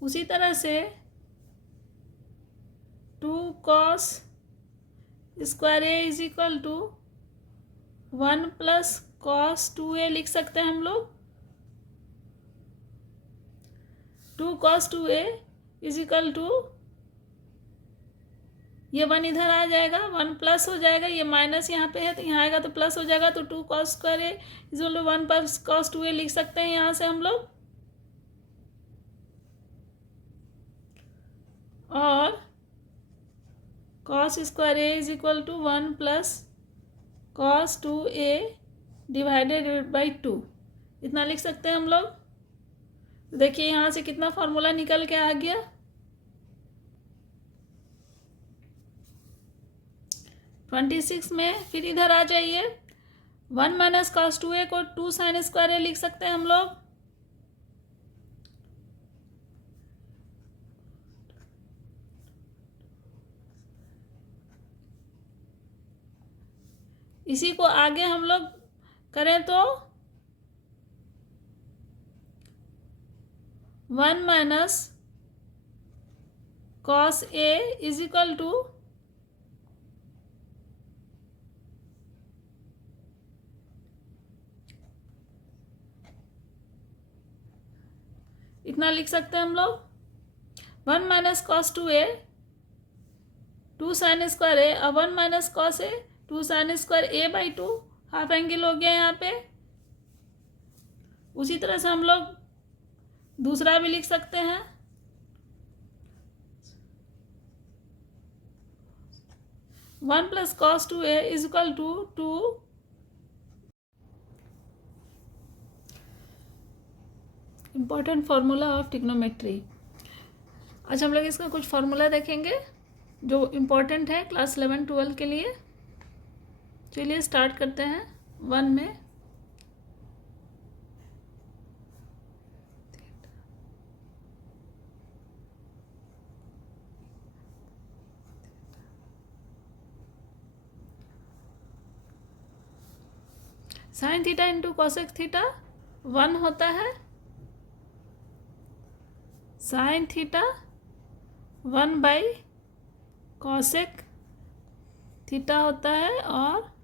उसी तरह से 2 cos square a is equal to 1 + cos 2a लिख सकते हैं हम लोग। 2 cos 2a is equal to, ये 1 इधर आ जाएगा, 1 प्लस हो जाएगा, ये माइनस यहाँ पे है तो यहाँ आएगा तो प्लस हो जाएगा, तो 2 cos2a is equal to 1 + cos2a लिख सकते हैं यहाँ से हम लोग। और cos square a is equal to 1 + cos2a divided by 2, इतना लिख सकते हैं हम लोग। तो देखिए यहाँ से कितना फॉर्मूला निकल के आ गया, 26 में। फिर इधर आ जाइए, 1 - cos2a को 2 sin स्क्वायर ए लिख सकते हैं हम लोग। इसी को आगे हम लोग करें तो 1 - cos a is equal to, इतना लिख सकते हैं हम लोग। 1 - cos2a 2 sin स्क्वायर ए, और 1 - cos a 2 sin square A by 2, half angle हो गया यहाँ पे। उसी तरह से हम लोग दूसरा भी लिख सकते हैं, 1 + cos2a is equal to 2 important formula of trigonometry. आज हम लोग इसका कुछ फार्मूला देखेंगे जो इम्पोर्टेंट है क्लास 11-12 के लिए। चलिए स्टार्ट करते हैं 1 में। Sine theta into cosec theta 1 होता है, साइन थीटा 1/cosec थीटा होता है, और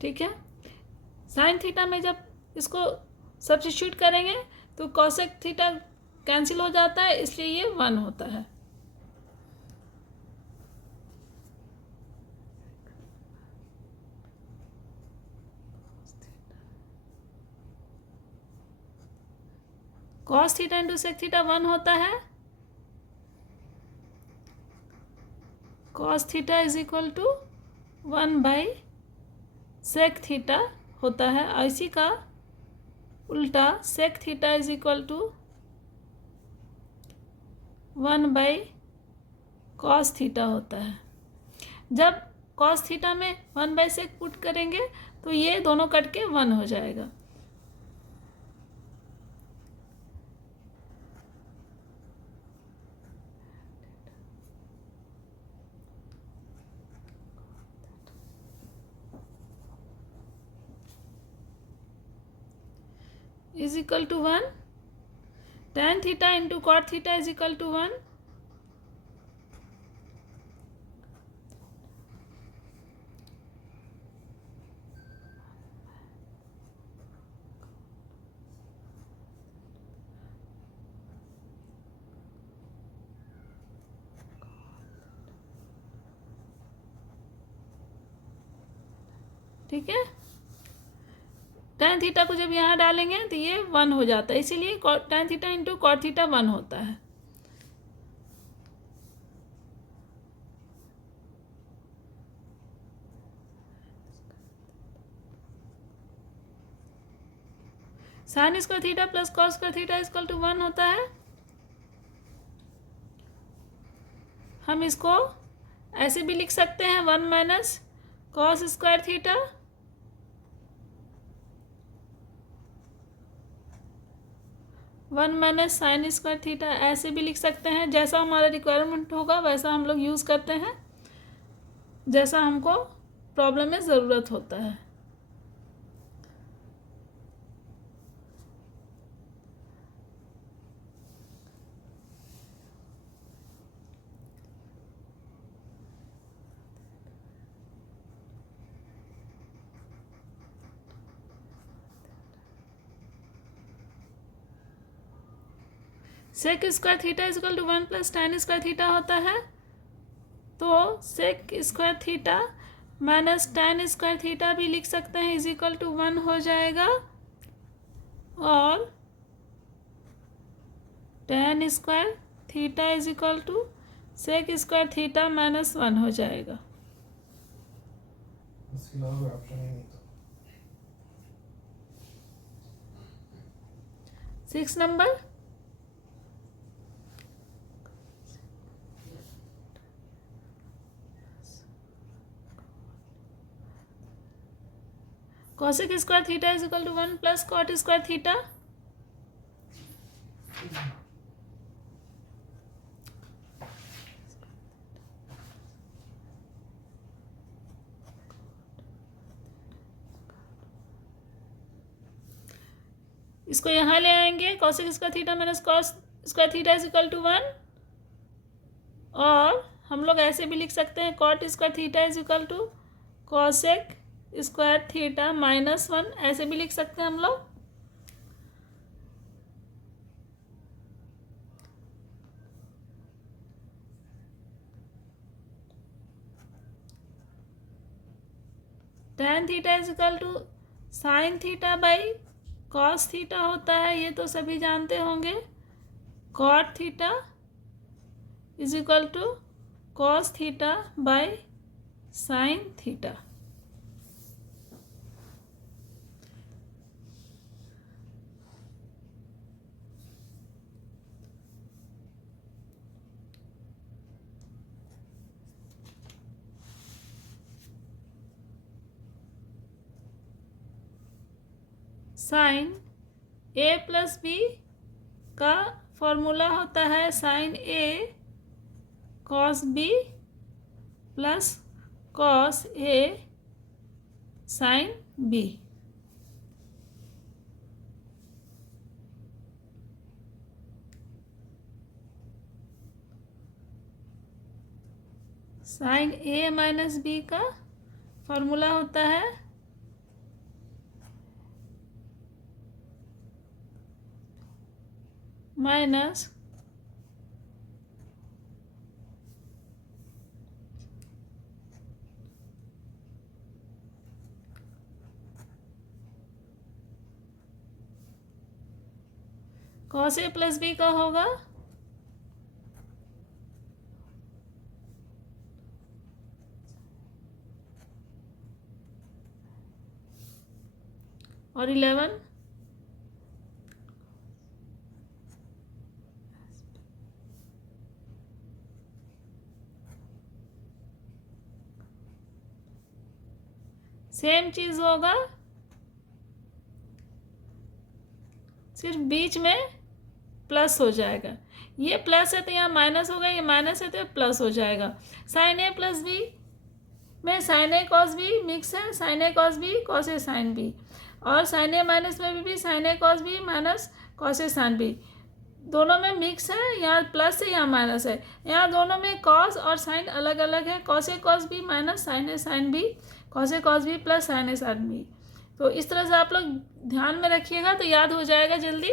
ठीक है। साइन थीटा में जब इसको सब्स्टिट्यूट करेंगे तो कॉसेक थीटा कैंसिल हो जाता है, इसलिए ये 1 होता है। Cos theta into sec theta 1 होता है, cos theta is equal to 1/सेक थीटा होता है। और इसी का उल्टा sec theta is equal to 1/cos theta होता है। जब cos थीटा में 1/sec पुट करेंगे तो ये दोनों कट के 1 हो जाएगा। Is equal to 1, tan theta into cot theta is equal to 1, ठीक है। tan थीटा को जब यहाँ डालेंगे तो ये 1 हो जाता है, इसीलिए tan theta into cot theta 1 होता है। Sine square theta plus cos square theta is equal to 1 होता है। हम इसको ऐसे भी लिख सकते हैं, 1 - cos square theta 1 minus sine square theta, ऐसे भी लिख सकते हैं। जैसा हमारा रिक्वायरमेंट होगा वैसा हम लोग यूज़ करते हैं, जैसा हमको प्रॉब्लम में ज़रूरत होता है। Sec square theta is equal to 1 plus tan square theta होता है, तो sec square theta minus tan square theta भी लिख सकते हैं, इज इक्वल टू 1 हो जाएगा, और tan square theta is equal to sec square theta minus 1 हो जाएगा। इसके अलावा कोई ऑप्शन ही नहीं था। 6 number, cosec square theta is equal to 1 plus cot square theta. इसको यहाँ ले आएंगे, cosec square theta minus cos square theta is equal to 1, और हम लोग ऐसे भी लिख सकते हैं cot square theta is equal to cosec square theta minus 1, ऐसे भी लिख सकते हैं हम लोग। tan theta is equal to sine theta by cos theta होता है, ये तो सभी जानते होंगे। Cot theta is equal to cos theta by sine theta. Sine A plus b का फॉर्मूला होता है sine a cos b plus cos a sine b. Sine A minus b का फॉर्मूला होता है minus cos a plus b का होगा और 11 same चीज होगा, सिर्फ बीच में प्लस हो जाएगा। ये प्लस है तो यहाँ माइनस होगा, ये माइनस है तो प्लस हो जाएगा। साइन ए प्लस बी में sign a cos B mix है, sine a cos B cos a sine B, और साइन ए माइनस में भी sign a cos B minus cos a sine B, दोनों में मिक्स है। यहाँ प्लस है, यहाँ माइनस है, यहाँ दोनों में कॉस और साइन अलग अलग है। Cos A cos B minus sign a sine B, cos A cos b plus sine a sine B. तो इस तरह से आप लोग ध्यान में रखिएगा तो याद हो जाएगा जल्दी।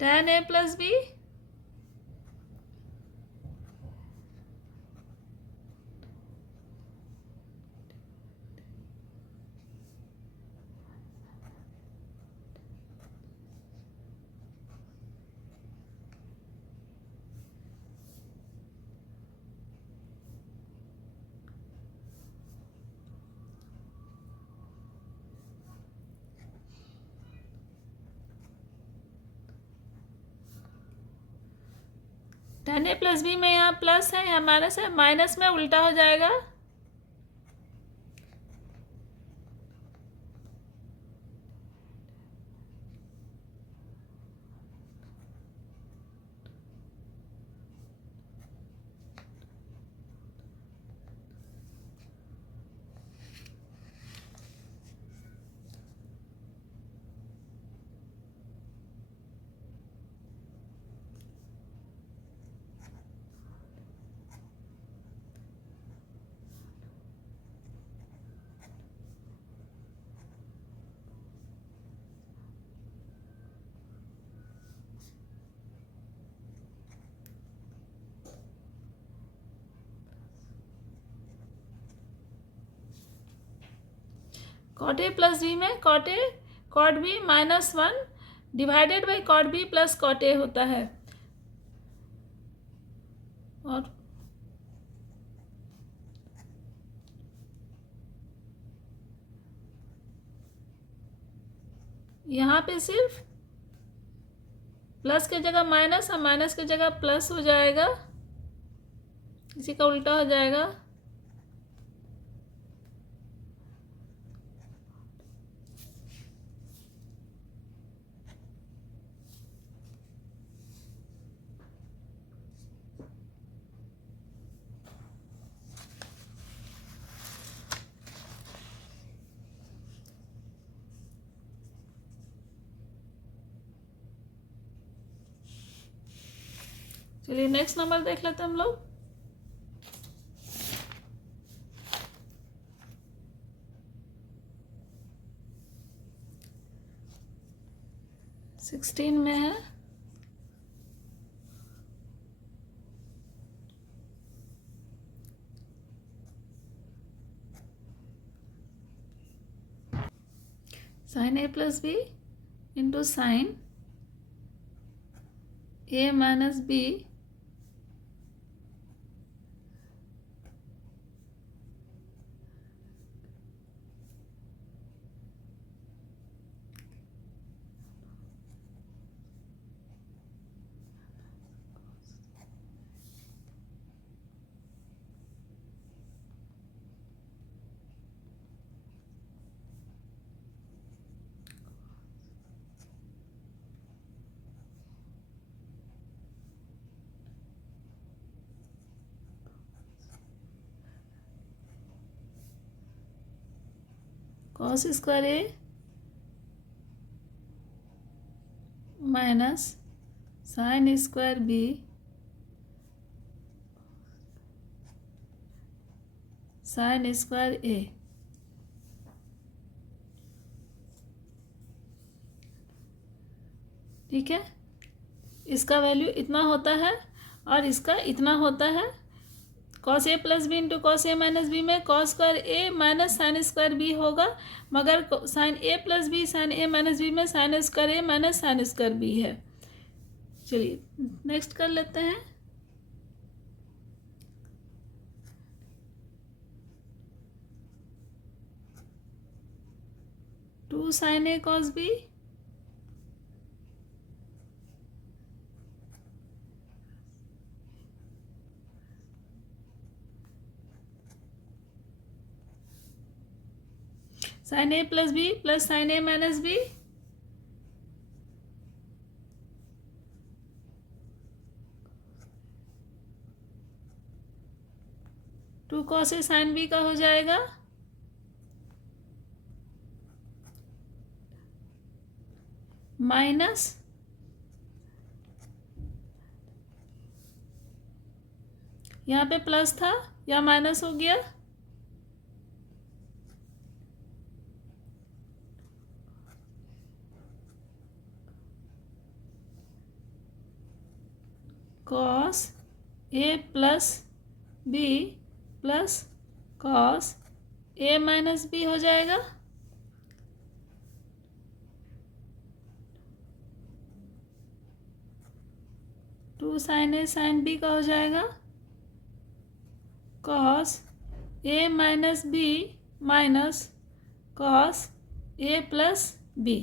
tan a plus b tan a plus b में यहाँ प्लस है, यहाँ माइनस है, माइनस में उल्टा हो जाएगा कॉट ए प्लस बी में cot a cot b -1 divided by cot b plus cot a होता है। और यहाँ पे सिर्फ प्लस के जगह माइनस और माइनस के जगह प्लस हो जाएगा, इसी का उल्टा हो जाएगा। चलिए नेक्स्ट नंबर देख लेते हैं हम लोग। सिक्सटीन में है sine A plus B into sine A minus B cos square A minus sine square B sine square A. ठीक है, इसका वैल्यू इतना होता है और इसका इतना होता है। Cos a plus B into cos a minus b में कॉस स्क्वायर ए माइनस साइन स्क्वायर बी होगा, मगर साइन ए प्लस बी साइन ए माइनस बी में साइन स्क्वायर ए माइनस साइन स्क्वायर बी है। चलिए नेक्स्ट कर लेते हैं। Two sine a cos b sine A plus b plus sine A minus b two cos a sine b का हो जाएगा minus यहाँ पे प्लस था या माइनस हो गया cos a plus b plus cos a minus b हो जाएगा। Two sine a sine b का हो जाएगा cos a minus b minus cos a plus b.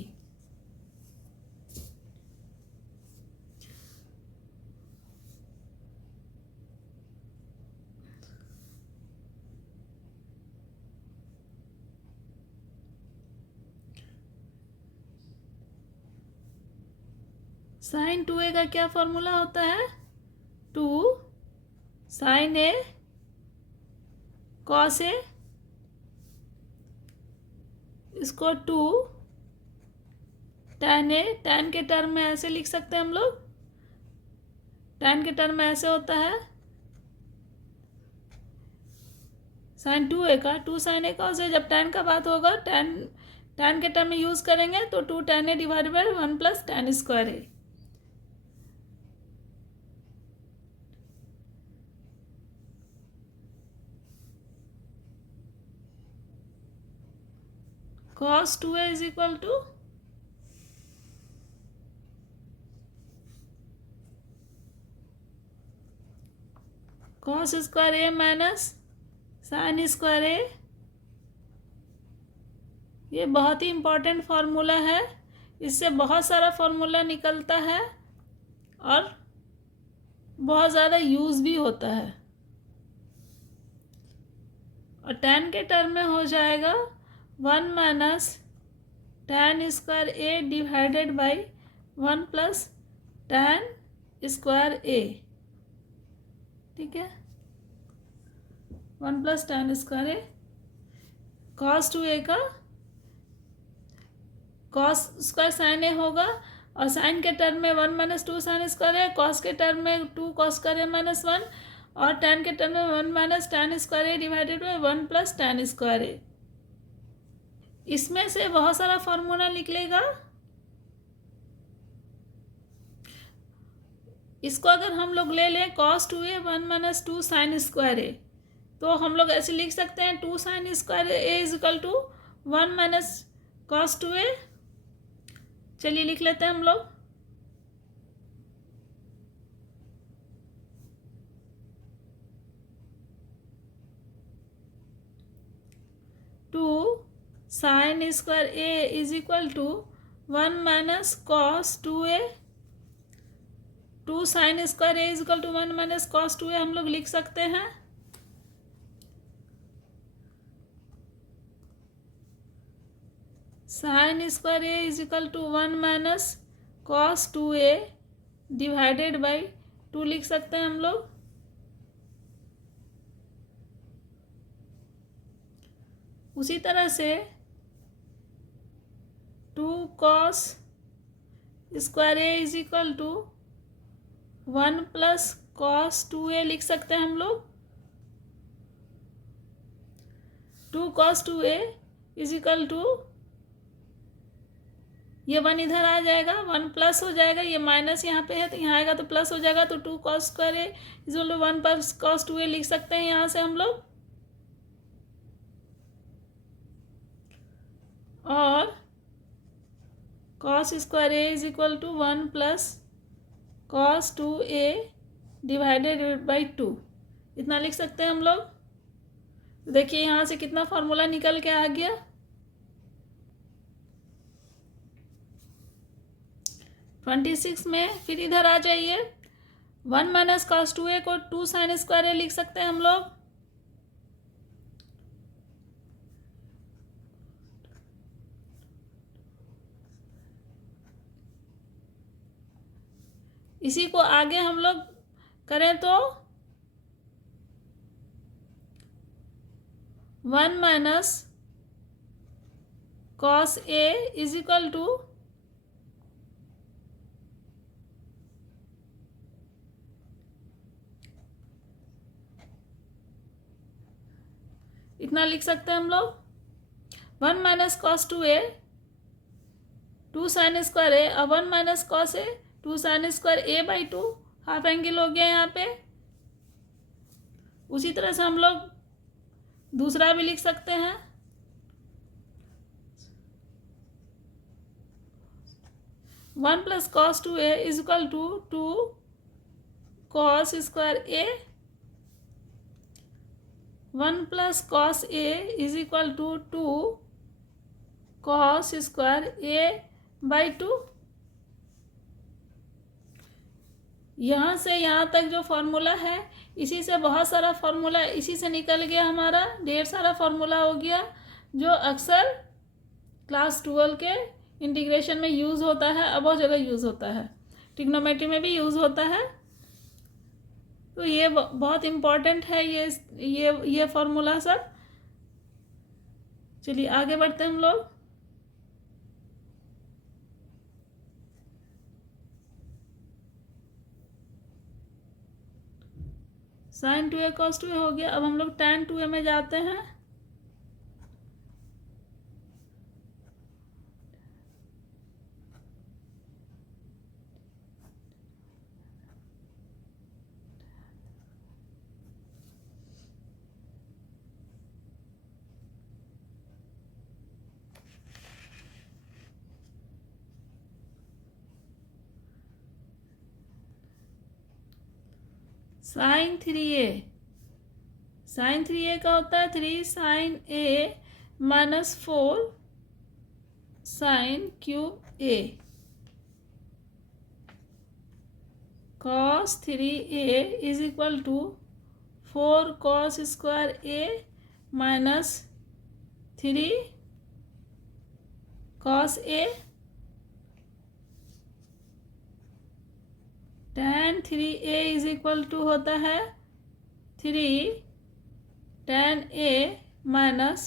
Sine 2a का क्या फॉर्मूला होता है? 2 साइन a कॉस a, इसको 2 tan a, tan के टर्म में ऐसे लिख सकते हैं हम लोग, tan के टर्म में ऐसे होता है साइन 2a का 2 साइन a कॉस a। जब tan का बात होगा tan के टर्म में यूज करेंगे तो 2 tan a divided by 1 plus tan square a। cos 2a is equal to cos square a minus sine square a। ये बहुत ही इम्पोर्टेंट फार्मूला है, इससे बहुत सारा फार्मूला निकलता है और बहुत ज़्यादा यूज़ भी होता है। और tan के टर्म में हो जाएगा 1 minus tan square a divided by 1 plus tan square a। ठीक है, 1 plus tan square a। cos 2a का cos स्क्वायर साइन a होगा और साइन के टर्म में 1 माइनस 2 साइन स्क्वायर है, cos के टर्म में 2 cos स्क्वायर a माइनस 1 और tan के टर्म में 1 minus tan square a divided by 1 plus tan square a। इसमें से बहुत सारा फॉर्मूला निकलेगा। इसको अगर हम लोग ले लें cos 2a 1 minus 2 sine square a, तो हम लोग ऐसे लिख सकते हैं 2 sine square a is equal to 1 minus cos 2a। चलिए लिख लेते हैं हम लोग। Two sine square a is equal to 1 minus cos 2a। 2 sine square a is equal to 1 minus cos 2a हम लोग लिख सकते हैं। Sine square a is equal to 1 minus cos 2a divided by 2 लिख सकते हैं हम लोग। उसी तरह से 2 cos square a is equal to 1 plus cos 2a लिख सकते हैं हम लोग। 2 cos 2a is equal to, ये 1 इधर आ जाएगा, 1 प्लस हो जाएगा, ये माइनस यहाँ पे है तो यहाँ आएगा तो प्लस हो जाएगा, तो 2 cos square a is equal to 1 plus cos 2a लिख सकते हैं यहाँ से हम लोग। और cos square a is equal to 1 plus cos 2a divided by 2, इतना लिख सकते हैं हम लोग। देखिए यहाँ से कितना फार्मूला निकल के आ गया। ट्वेंटी 26 में फिर इधर आ जाइए, 1 माइनस cos 2a को 2 साइन स्क्वायर a लिख सकते हैं हम लोग। इसी को आगे हम लोग करें तो 1 minus cos a is equal to इतना लिख सकते हैं हम लोग। 1 minus cos 2a 2 sine square a और 1 minus cos a 2 sine square a by 2, half angle हो गया यहाँ पे। उसी तरह से हम लोग दूसरा भी लिख सकते हैं। One plus cos 2a is equal to 2 cos square a। 1 plus cos a is equal to 2 cos square a by 2। यहाँ से यहाँ तक जो फार्मूला है, इसी से बहुत सारा फार्मूला इसी से निकल गया, हमारा ढेर सारा फार्मूला हो गया जो अक्सर क्लास 12 के इंटीग्रेशन में यूज़ होता है और बहुत जगह यूज़ होता है। ट्रिग्नोमेट्री में भी यूज़ होता है। तो ये बहुत इम्पॉर्टेंट है ये फॉर्मूला सब। चलिए आगे बढ़ते हैं हम लोग। साइन 2a cos 2a हो गया। अब हम लोग tan 2a में जाते हैं। साइन 3a का होता है 3 sine a minus 4 sine cube a cos 3a is equal to 4 cos square a minus 3 cos a tan 3a is equal to होता है 3 tan a minus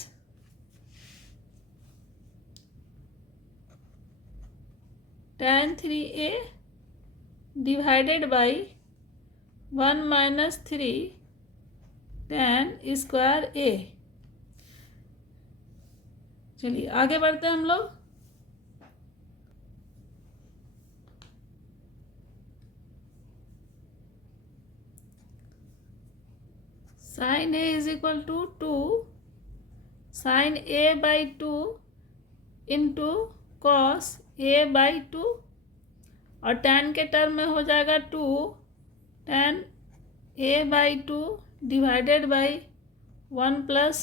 tan 3a divided by 1 minus 3 tan square a। चलिए आगे बढ़ते हैं हम लोग। Sine a is equal to 2 sine a by 2 into cos a by 2 और tan के टर्म में हो जाएगा 2 tan a by 2 divided by 1 plus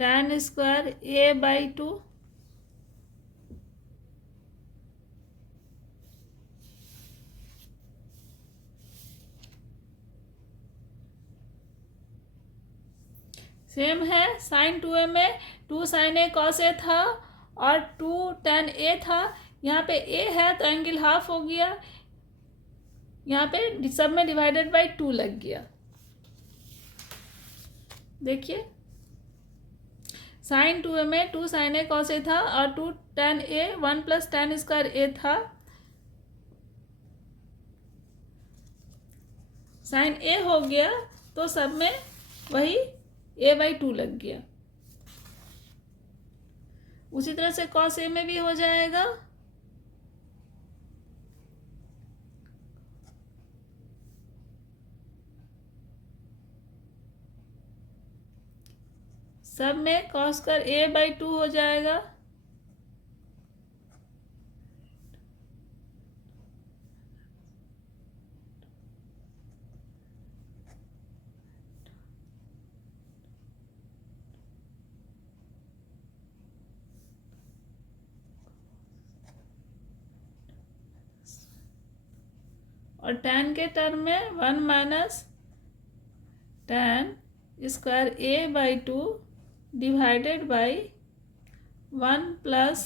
tan square a by 2। Same है साइन 2a में 2 साइन a कॉस a था और 2 tan a था। यहाँ पे a है तो एंगल हाफ हो गया, यहाँ पे सब में डिवाइडेड बाई 2 लग गया। देखिए साइन 2a में 2 साइन a कॉस a था और 2 tan a 1 plus tan square a था। साइन a हो गया तो सब में वही a बाई 2 लग गया। उसी तरह से कॉस a में भी हो जाएगा। सब में कॉस कर a बाई 2 हो जाएगा। और tan के टर्म में 1 minus tan square a by 2 divided by 1 plus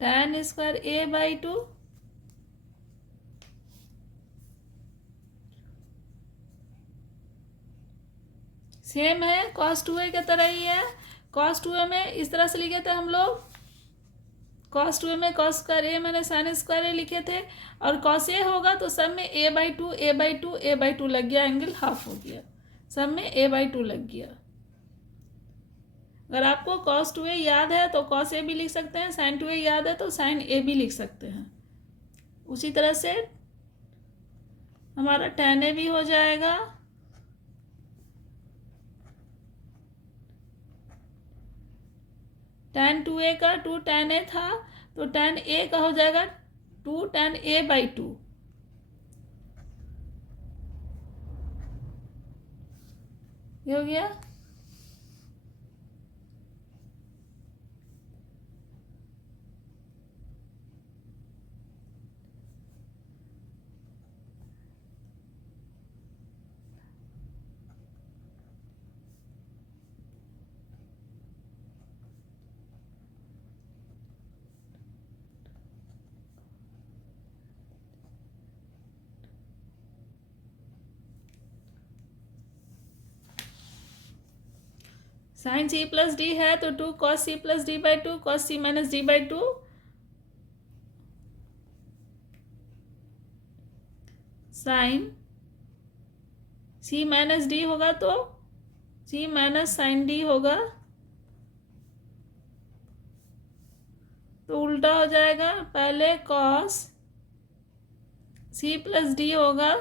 tan square a by 2। Same है cos 2a की तरह ही है। cos 2a में इस तरह से लिखे थे हम लोग, cos 2a में cos स्क्वायर a मैंने साइन स्क्वायर a लिखे थे और cos a होगा तो सब में a by 2 a by 2 a by 2 लग गया, एंगल हाफ हो गया, सब में a बाई 2 लग गया। अगर आपको cos 2a याद है तो cos a भी लिख सकते हैं, sin 2a याद है तो sin a भी लिख सकते हैं। उसी तरह से हमारा tan a भी हो जाएगा। tan 2a का 2 tan a था तो tan a का हो जाएगा 2 tan a बाई 2। ये हो गया। साइन सी प्लस डी है तो 2 cos c plus d by 2, cos c minus d by 2, sine c minus d होगा तो सी माइनस साइन डी होगा, तो उल्टा हो जाएगा, पहले कॉस सी प्लस डी होगा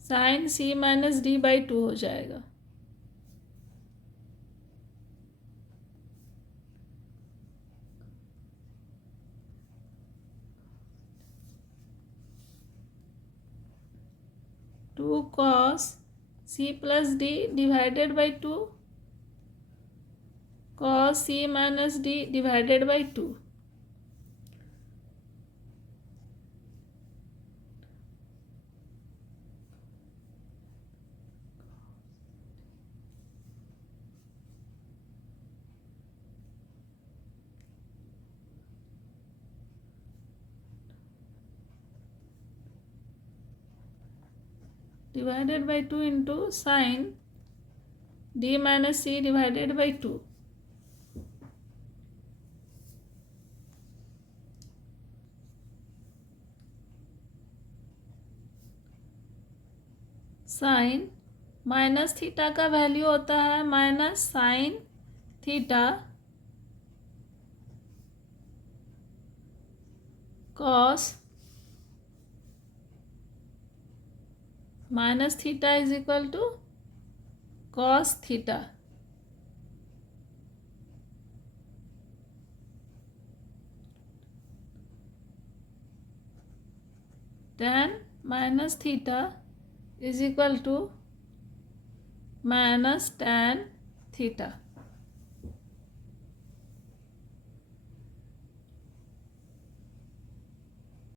sine c minus d by 2 हो जाएगा। Two cos c plus d divided by 2, cos c minus d divided by 2, divided by 2 into sin d minus c divided by 2, sine minus theta का value होता है minus sine theta, cos minus theta is equal to cos theta, tan minus theta is equal to minus tan theta.